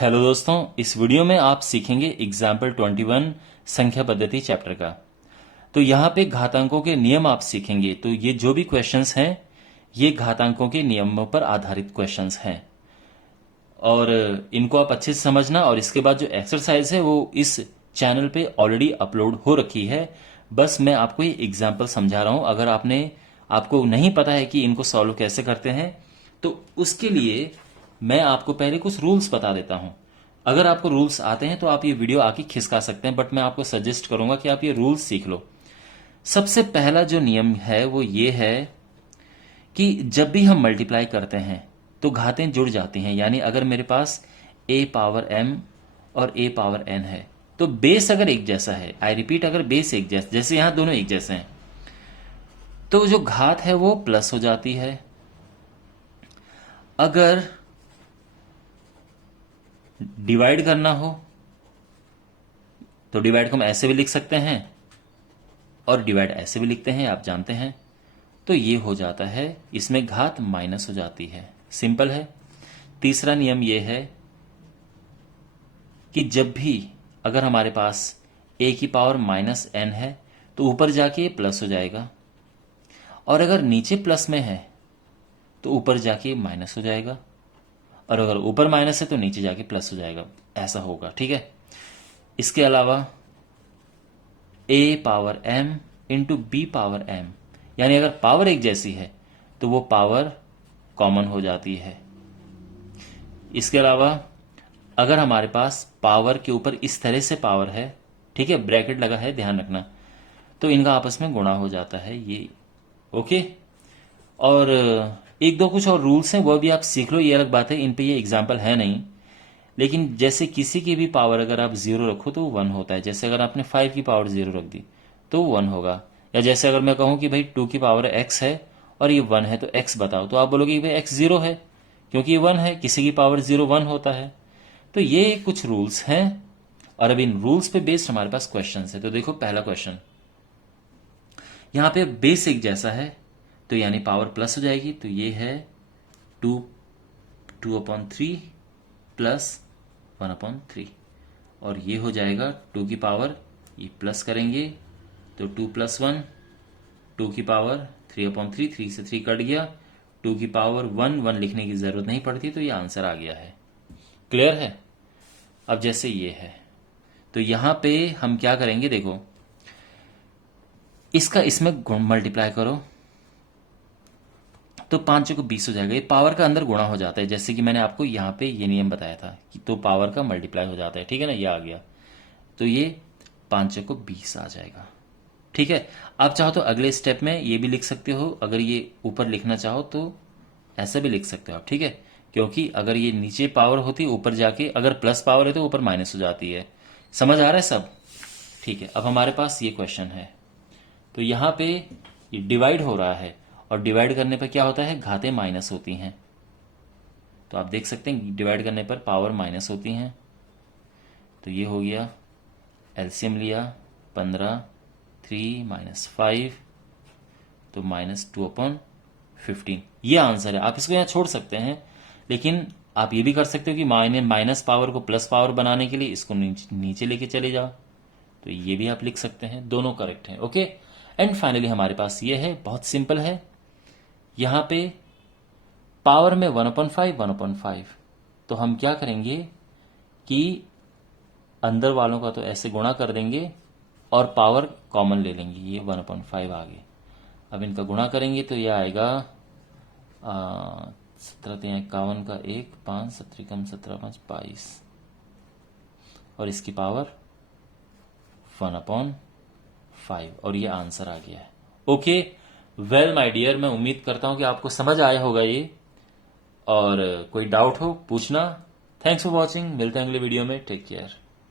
Hello दोस्तों, इस video में आप सीखेंगे एग्जाम्पल 21 संख्या पद्धति चैप्टर का। तो यहाँ पे घातांकों के नियम आप सीखेंगे। तो ये जो भी क्वेश्चंस हैं ये घातांकों के नियमों पर आधारित क्वेश्चंस हैं और इनको आप अच्छे से समझना। और इसके बाद जो एक्सरसाइज है वो इस चैनल पे ऑलरेडी अपलोड हो रखी है। बस मैं आपको ये एग्जाम्पल समझा रहा हूँ। अगर आपको नहीं पता है कि इनको सॉल्व कैसे करते हैं तो उसके लिए मैं आपको पहले कुछ रूल्स बता देता हूं। अगर आपको रूल्स आते हैं तो आप ये वीडियो आके खिसका सकते हैं, बट मैं आपको सजेस्ट करूंगा कि आप ये रूल्स सीख लो। सबसे पहला जो नियम है वो ये है कि जब भी हम मल्टीप्लाई करते हैं तो घातें जुड़ जाती हैं। यानी अगर मेरे पास a पावर m और a पावर n है तो बेस अगर एक जैसा है, आई रिपीट, अगर बेस एक जैसा, जैसे यहां दोनों एक जैसे हैं, तो जो घात है वो प्लस हो जाती है। अगर डिवाइड करना हो तो डिवाइड को हम ऐसे भी लिख सकते हैं और डिवाइड ऐसे भी लिखते हैं, आप जानते हैं। तो ये हो जाता है, इसमें घात माइनस हो जाती है। सिंपल है। तीसरा नियम ये है कि जब भी अगर हमारे पास a की पावर माइनस n है तो ऊपर जाके प्लस हो जाएगा, और अगर नीचे प्लस में है तो ऊपर जाके माइनस हो जाएगा, और अगर ऊपर माइनस है तो नीचे जाके प्लस हो जाएगा। ऐसा होगा, ठीक है। इसके अलावा a power m into B power m, यानी अगर पावर एक जैसी है तो वो पावर कॉमन हो जाती है। इसके अलावा अगर हमारे पास पावर के ऊपर इस तरह से पावर है, ठीक है, ब्रैकेट लगा है, ध्यान रखना, तो इनका आपस में गुणा हो जाता है ये। ओके। और एक दो कुछ और रूल्स हैं वो भी आप सीख लो, ये अलग बात है, इन पे ये एग्जाम्पल है नहीं। लेकिन जैसे किसी की भी पावर अगर आप जीरो रखो तो वन होता है। जैसे अगर आपने 5 की पावर जीरो रख दी तो वन होगा। या जैसे अगर मैं कहूं कि भाई 2 की पावर एक्स है और ये वन है तो एक्स बताओ, तो आप बोलोगे भाई एक्स जीरो है, क्योंकि ये वन है। किसी की पावर जीरो वन होता है। तो ये कुछ रूल्स हैं और अब इन रूल्स पे बेस्ड हमारे पास क्वेश्चन है। तो देखो पहला क्वेश्चन, यहां पे बेस एक जैसा है तो यानी पावर प्लस हो जाएगी। तो ये है 2/3 प्लस 1/3, और ये हो जाएगा 2 की पावर, ये प्लस करेंगे तो 2 + 1, 2 की पावर 3/3, 3 से 3 कट गया, 2 की पावर 1, 1 लिखने की जरूरत नहीं पड़ती, तो ये आंसर आ गया है। क्लियर है। अब जैसे ये है तो यहां पे हम क्या करेंगे, देखो इसका इसमें मल्टीप्लाई करो तो 5 को 20 हो जाएगा। ये पावर का अंदर गुणा हो जाता है, जैसे कि मैंने आपको यहाँ पे ये नियम बताया था कि तो पावर का मल्टीप्लाई हो जाता है, ठीक है ना, ये आ गया। तो ये 5 को 20 आ जाएगा, ठीक है। आप चाहो तो अगले स्टेप में ये भी लिख सकते हो, अगर ये ऊपर लिखना चाहो तो ऐसा भी लिख सकते हो आप, ठीक है। क्योंकि अगर ये नीचे पावर होती है, ऊपर जाके अगर प्लस पावर है तो ऊपर माइनस हो जाती है। समझ आ रहा है सब, ठीक है। अब हमारे पास ये क्वेश्चन है, तो यहाँ पे ये डिवाइड हो रहा है, और डिवाइड करने पर क्या होता है, घातें माइनस होती हैं। तो आप देख सकते हैं डिवाइड करने पर पावर माइनस होती हैं। तो ये हो गया, एलसीएम लिया 15, 3 - 5 तो -2/15। ये आंसर है। आप इसको यहाँ छोड़ सकते हैं, लेकिन आप ये भी कर सकते हो कि माइनस पावर को प्लस पावर बनाने के लिए इसको नीचे लेके चले जाओ, तो ये भी आप लिख सकते हैं। दोनों करेक्ट हैं। ओके। एंड फाइनली हमारे पास ये है, बहुत सिंपल है। यहां पे पावर में 1/5, 1/5, तो हम क्या करेंगे कि अंदर वालों का तो ऐसे गुणा कर देंगे और पावर कॉमन ले लेंगे, ये 1/5 आ गए। अब इनका गुणा करेंगे तो ये आएगा 17×51 का 1, 5, 17 17 5 22, और इसकी पावर 1/5, और ये आंसर आ गया है। ओके। वेल माय डियर, मैं उम्मीद करता हूं कि आपको समझ आया होगा ये, और कोई डाउट हो पूछना। थैंक्स फॉर वॉचिंग, मिलते हैं अगले वीडियो में। Take care.